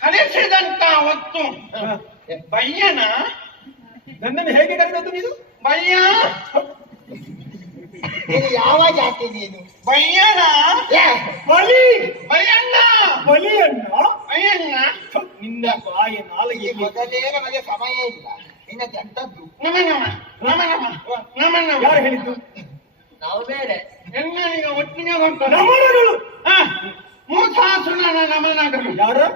ಕಲಿಸಿದಂತ ಹೊತ್ತು ಬಯ್ಯನ ನನ್ನನ್ನು ಹೇಗೆ ಕರೆದದ್ದು ನೀನು? ಬಯ್ಯ ಯಾವ ಜಾತಿ ನೀನು? ಬಯ್ಯನ ಬಲಿ ಬಯ್ಯಣ್ಣ ಬಲಿಯಣ್ಣ ಬಯ್ಯಣ್ಣ ನಿನ್ನ ಬಾಯ ನಾಲಿಗೆ ಮೊದಲೇ ನಮಗೆ ಸಮಯ ಇಲ್ಲ. ನಿನ್ನ ಎಂತದ್ದು? ನಮ ನಮ ನಮ ನಮ ನಮ ನಮ ಯಾರು ಹೇಳಿದ್ದು? ನಾವು ಬೇರೆ ಎಲ್ಲರಿಗ ಒಟ್ಟಿಗೆ ಹೊಂಟ ನಮನಗಳು ಮೂಸಾಸುರನ ನಮನಗಳು. ಯಾರು?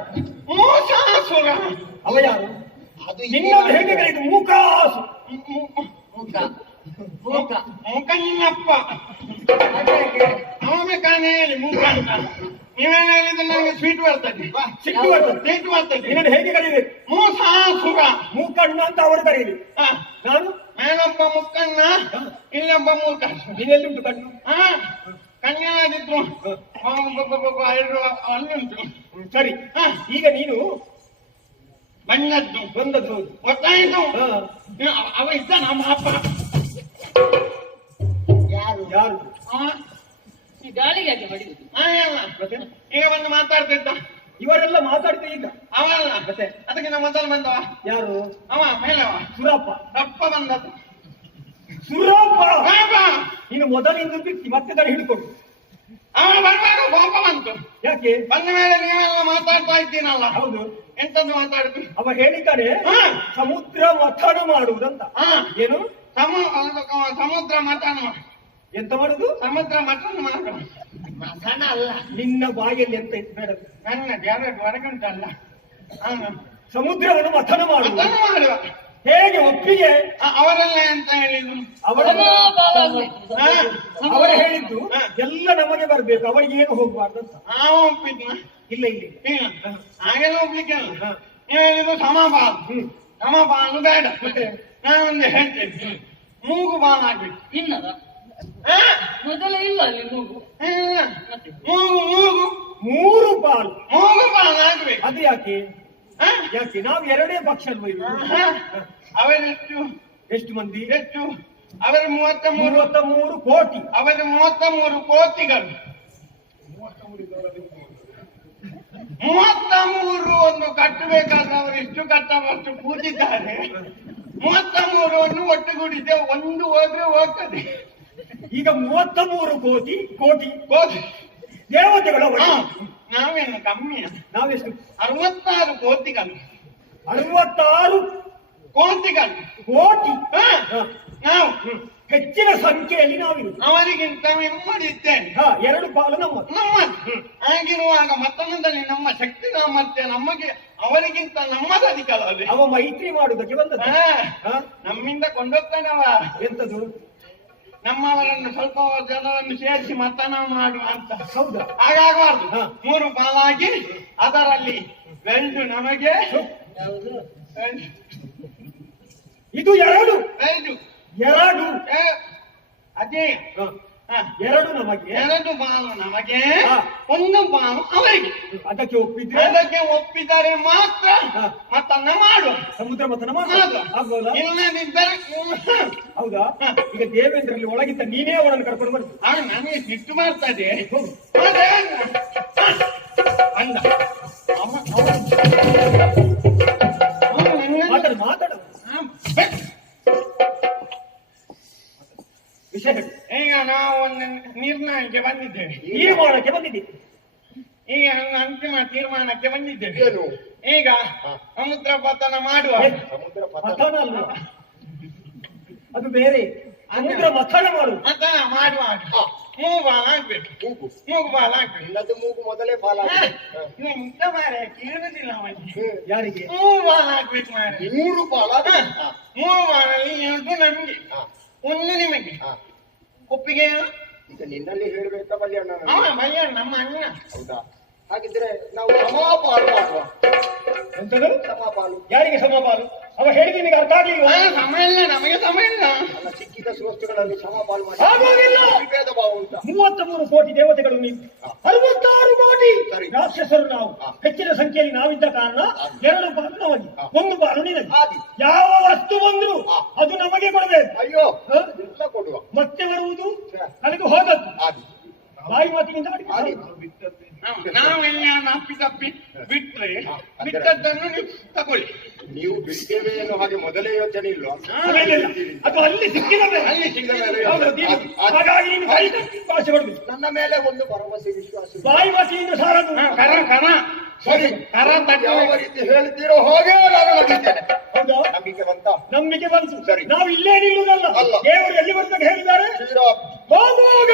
ಮೂಸಾಸುರ. ಅವ ಯಾರು? ಅದು ನಿನ್ನನ್ನು ಹೇಗೆ ಕರೆದು? ಮೂಕಾಸು. ಮೂಕ ಮೂಕ ಮೂಕ ನಿನ್ನಪ್ಪ. ಅವ ಬೇಕಾನೆ ಹೇಳಿ ಮೂಕ ಅಂತ. ನೀವೇನು ಹೇಳಿದ್ರೆ ನನಗೆ ಸ್ವೀಟ್ ಬರ್ತದೆ, ಸಿಟ್ಟು ಬರ್ತದೆ, ಸ್ವೀಟ್ ಬರ್ತದೆ. ನಿನ್ನನ್ನು ಹೇಗೆ ಕರೀಬೇಕು? ಮೂಸಾಸುರ. ಮೂಕಣ್ಣ ಅಂತ ಅವರು ಕರೀಲಿ. ನಾನು ಮೇಲೊಬ್ಬ ಮುಕ್ಕಣ್ಣ, ಇಲ್ಲೊಬ್ಬ ಮೂಕ. ನೀನೆಲ್ಲುಂಟು ಕಣ್ಣು? ಕಣ್ಣಾಗಿದ್ರು ಅಲ್ಲುಂಟು. ಸರಿ, ಈಗ ನೀನು ಬಂದದ್ದು ಬಂದದ್ದು ಗೊತ್ತಾಯ್ತು. ಅವ ಇದ್ದ ನಮ್ಮ ಅಪ್ಪ. ಯಾರು? ಯಾರು? ಈ ಗಾಳಿಗೆ ಯಾಕೆ ಹೊಡಿಯುದು? ಮತ್ತೆ ಈಗ ಬಂದು ಮಾತಾಡ್ತಿದ್ದ. ಇವರೆಲ್ಲ ಮಾತಾಡ್ತಾ ಈಗ ಅವಲ್ಲ ಮತ್ತೆ ಅದಕ್ಕಿಂತ ಮೊದಲು ಬಂದವ. ಯಾರು? ಅವ ಮೇಲವ ಸುರಪ್ಪ. ತಪ್ಪ ಬಂದದ್ದು ಸುರಪ್ಪ. ಪಾಪ. ನೀನು ಮೊದಲಿಂದ ಬಿಟ್ಟು ಮತ್ತೆ ತರ ಹಿಡ್ಕೊಂಡು ಅವ ಬರುವಾಗ ಕೋಪ ಬಂತು. ಯಾಕೆ? ಬಂದ ಮೇಲೆ ನೀವೆಲ್ಲ ಮಾತಾಡ್ತಾ ಇದ್ದೀನಲ್ಲ. ಹೌದು. ಎಂತದ್ದು ಮಾತಾಡ್ತಿ? ಅವ ಹೇಳಿದ್ದಾನೆ ಸಮುದ್ರ ಮಥನ ಮಾಡುವುದಂತ. ಏನು? ಸಮುದ್ರ ಮಥನ. ಎಂತ ಮಾಡುದು? ಸಮುದ್ರ ಮಥನ ಮಾಡು. ಮಸಣ ಅಲ್ಲ. ನಿನ್ನ ಬಾಯಲ್ಲಿ ಎಂತ ಇತ್ತು ಬೇಡ. ನನ್ನ ಯಾರು ಹೊರಗುಂಟಲ್ಲ. ಸಮುದ್ರವನ್ನು ಮಥನ ಮಾಡುವ. ಮಥನ ಮಾಡುವ. ಹೇಗೆ ಒಪ್ಪಿಗೆ? ಅವರೆಲ್ಲ ಎಂತ ಹೇಳಿದ್ರು? ಅವರು ಹೇಳಿದ್ದು ಎಲ್ಲ ನಮಗೆ ಬರ್ಬೇಕು, ಅವರಿಗೆ ಏನು ಹೋಗ್ಬಾರ್ದಂತ. ನಾವು ಒಪ್ಪಿದ್ನ? ಇಲ್ಲ ಇಲ್ಲ ಇಲ್ಲ, ಹಾಗೆಲ್ಲ ಒಪ್ಲಿಕ್ಕೆ ಅಲ್ಲ. ನೀವು ಹೇಳಿದ್ದು ಸಮಪಾಲು. ಸಮಪಾಲು ಬೇಡ. ನಾನೊಂದು ಹೇಳ್ತೇನೆ, ಮೂಗು ಬಾಲ್ ಆಗ್ಬೇಕು. ಇನ್ನದ ಮೊದಲೇ ಇಲ್ಲ ಅಲ್ಲಿ ಮೂಗು. ಮೂಗು ಮೂಗು ಮೂರು ಪಾಲು. ಮೂಗು ಬಾಲ್ ಆಗ್ಬೇಕು. ಅದು ಯಾಕೆ? ಯಾಕೆ? ನಾವು ಎರಡೇ ಪಕ್ಷ ಅಲ್ವ ಇದು? ಅವರೆಷ್ಟು? ಎಷ್ಟು ಮಂದಿ? ಎಷ್ಟು? ಅವರು 33 ಕೋಟಿ. ಅವರು 33 ಕೋಟಿಗಳು. 33 ಒಂದು ಕಟ್ಟಬೇಕಾದ್ರೆ ಅವರು ಇಷ್ಟು ಕಟ್ಟವಷ್ಟು ಕೂತಿದ್ದಾರೆ. 33 ಒಟ್ಟುಗೂಡಿದೆ, ಒಂದು ಹೋದ್ರೆ ಹೋಗ್ತದೆ. ಈಗ 33 ಕೋಟಿ ಕೋಟಿ ಕೋಟಿ ದೇವತೆಗಳ. ನಾವೇನು ಕಮ್ಮಿಯ? ನಾವೆಷ್ಟು? 66 ಕೋಟಿಗಳು. 66 ಕೋಟಿಗಳು. ಕೋಟಿ. ನಾವು ಹೆಚ್ಚಿನ ಸಂಖ್ಯೆಯಲ್ಲಿ ನಾವಿರು. ಅವರಿಗಿಂತ ಇದ್ದೇನೆ. ಎರಡು ಪಾಲು ನಮ್ಮ. ಆಗಿರುವಾಗ ಮತ್ತೊಂದಲ್ಲಿ ನಮ್ಮ ಶಕ್ತಿ ಸಾಮರ್ಥ್ಯ ನಮಗೆ ಅವರಿಗಿಂತ ನಮ್ಮದು ಅಧಿಕಾರದಲ್ಲಿ. ಅವ ಮೈತ್ರಿ ಮಾಡುವುದಕ್ಕೆ ಬಂದದ. ನಮ್ಮಿಂದ ಕೊಂಡೋಗ್ತಾನವ. ಎಂತದು? ನಮ್ಮವರನ್ನು ಸ್ವಲ್ಪ ಜನರನ್ನು ಸೇರಿಸಿ ಮತನ ಮಾಡುವ ಅಂತ. ಹೌದಾ? ಹಾಗಾಗಬಾರ್ದು. 3 ಪಾಲಾಗಿ ಅದರಲ್ಲಿ 2 ನಮಗೆ. ಇದು 2 5 2 ಅದೇ ಹ. ಎರಡು ನಮಗೆ. 2 ಪಾಲು ನಮಗೆ, ಹ. 1 ಪಾಲು ಅವರಿಗೆ. ಅದಕ್ಕೆ ಒಪ್ಪಿದ್ರೆ ಅದಕ್ಕೆ ಒಪ್ಪಿದರೆ ಮಾತ್ರ ಹ. ಮತನ್ನ ಮಾಡುವ. ಸಮುದ್ರ ಮಥನ ಮಾಡುವ. ಆಗ್ಬೋದಾ? ಇಲ್ಲದಿದ್ದರೆ ಹೌದಾ? ಈಗ ದೇವೇಂದ್ರಲ್ಲಿ ಒಳಗಿದ್ದ ನೀನೇ ಅವನನ್ನು ಕರ್ಕೊಂಡು ಬರ್ತೀನಿ. ಅವನು ನನಗೆ ಸಿಟ್ಟು ಮಾಡ್ತದೆ. ಹೋಗು. ಅದೇ ಅಂದ ಅವ ಮಾತಾಡು ಮಾತಾಡು. ವಿಷಯ ಹೇಳು. ಈಗ ನಾವು ಒಂದು ನಿರ್ಣಯಕ್ಕೆ ಬಂದಿದ್ದೇವೆ. ತೀರ್ಮಾನಕ್ಕೆ ಬಂದಿದ್ದೀನಿ. ಈಗ ಒಂದು ಅಂತಿಮ ತೀರ್ಮಾನಕ್ಕೆ ಬಂದಿದ್ದೇವೆ. ಏನು ಈಗ ಸಮುದ್ರ ಪತನ ಮಾಡುವ. ಸಮುದ್ರ ಪತನ ಮಥನ ಅಲ್ವಾ? ಅದು ಬೇರೆ. ಸಮುದ್ರ ಮಥನ ಮಾಡು. ಪತನ ಮಾಡುವಾಗ ಮೂಗು ಬಾಲ ಆಗ್ಬೇಕು. ಮೂಗು ಮೂಗು ಬಾಲ ಆಗ್ಬೇಕು. ಇಲ್ಲದ ಮೂಗು ಮೊದಲೇ ಪಾಲಾಗಿದೆ. ಇವ ಇಂಥ ಮಾರ ಕೇಳುದಿಲ್ಲ ಅವನಿಗೆ. ಯಾರಿಗೆ? ಮೂಗು ಬಾಲ ಆಗ್ಬೇಕು ಮಾರ. 3 ಪಾಲಾದ. ಮೂಗು ಬಾಲಲ್ಲಿ 2 ನಮ್ಗೆ, ಹಾ. 1 ನಿಮಗೆ. ಹಾ. ಒಪ್ಪಿಗೆ? ಈಗ ನಿನ್ನಲ್ಲಿ ಹೇಳ್ಬೇಕಾ ಬಲ್ಯಣ್ಣ? ಅವ ಭಯ್ಯ ನಮ್ಮ ಅಣ್ಣ. ಹೌದಾ? ಹಾಗಿದ್ರೆ ನಾವು ಸಮಾಪಾಲು ಮಾಡುವ. ಎಂತದು? ಸಮಾಪಾಲು. ಯಾರಿಗೆ ಸಮಪಾಲು? ಅವ ಹೇಳಿದ ನಿನಗೆ ಅರ್ಥ ಆಗ್ಲಿಲ್ಲ. ಸಮಯ ಇಲ್ಲ, ನಮಗೆ ಸಮಯ ಇಲ್ಲ. ಅಲ್ಲ, ಸಿಕ್ಕಿದ ವಸ್ತುಗಳಲ್ಲಿ ಸಮಾಪಾಲು ಮಾಡಿ ಆಗೋದಿಲ್ಲ. ವಿಭೇದ ಭಾವ ಉಂಟಾ? 33 ಕೋಟಿ ದೇವತೆಗಳು ನೀವು, 66 ಕೋಟಿ ಸರಿ. ರಾಕ್ಷಸರು ನಾವು. ಹಾ. ಹೆಚ್ಚಿನ ಸಂಖ್ಯೆಯಲ್ಲಿ ನಾವಿದ್ದ ಕಾರಣ 2 ಪಾಲು ನಮಗೆ, ಹಾ. 1 ಪಾಲು ನಿನಗೆ. ಆದಿ. ಯಾವ ವಸ್ತು ಬಂದ್ರು ಹಾ. ಅದು ನಮಗೆ ಕೊಡಬೇಕು. ಅಯ್ಯೋ ಹ? ಎಲ್ಲ ಕೊಡುವ. ಮತ್ತೆ ಬರುವುದು ಛೆ. ನನಗೆ ಹೋದದ್ದು. ಆದಿ ಬಾಯಿ ಮಾತಿನಿಂದ ಆದಿ. ನಾವೆಲ್ಲ ಅಪ್ಪಿ ತಪ್ಪಿ ಬಿಟ್ರೆ ಹಾ. ಬಿಟ್ಟದ್ದನ್ನು ನೀವು ತಗೊಳ್ಳಿ. ನೀವು ಬಿಡ್ತೇವೆ ಅನ್ನೋ ಹಾಗೆ ಮೊದಲೇ ಯೋಚನೆ ಇಲ್ವಾ? ಅದು ಅಲ್ಲಿ ಸಿಕ್ಕಿದ ಮೇಲೆ. ಅಲ್ಲಿ ಸಿಕ್ಕ ಮೇಲೆ ಹೌದು, ನೀನು- ಆದಿ. ಹಾಗಾಗಿ ನೀನು ಬಾಯಿ ತಪ್ಪಿ ಭಾಷೆ ಕೊಡ್ಬೇಕು. ನನ್ನ ಮೇಲೆ ಒಂದು ಭರವಸೆ ವಿಶ್ವಾಸ ಇದೆ. ಬಾಯಿ ಮಾತಿನಿಂದ ಸಾರದು. ಕರ ಕರ ಸರಿ, ಕರ ತಟ್ಟಿ ಯಾವ ರೀತಿ ಹೇಳ್ತೀರೋ ಹಾಗೆ ನಾನು ನಂಬಿದ್ದೇನೆ. ಹೌದಾ? ನಂಬಿಕೆ ಬಂತ? ನಂಬಿಕೆ ಬಂತು. ಸರಿ. ನಾವು ಇಲ್ಲೇ ನಿಲ್ಲುವುದಲ್ಲ. ಅಲ್ಲ. ದೇವರು ಎಲ್ಲಿ ಬರ್ತಾರೆ ಹೇಳಿದ್ದಾರೆ? ಶ್ರೀರಾಮ್ ಹೋಗುವಾಗ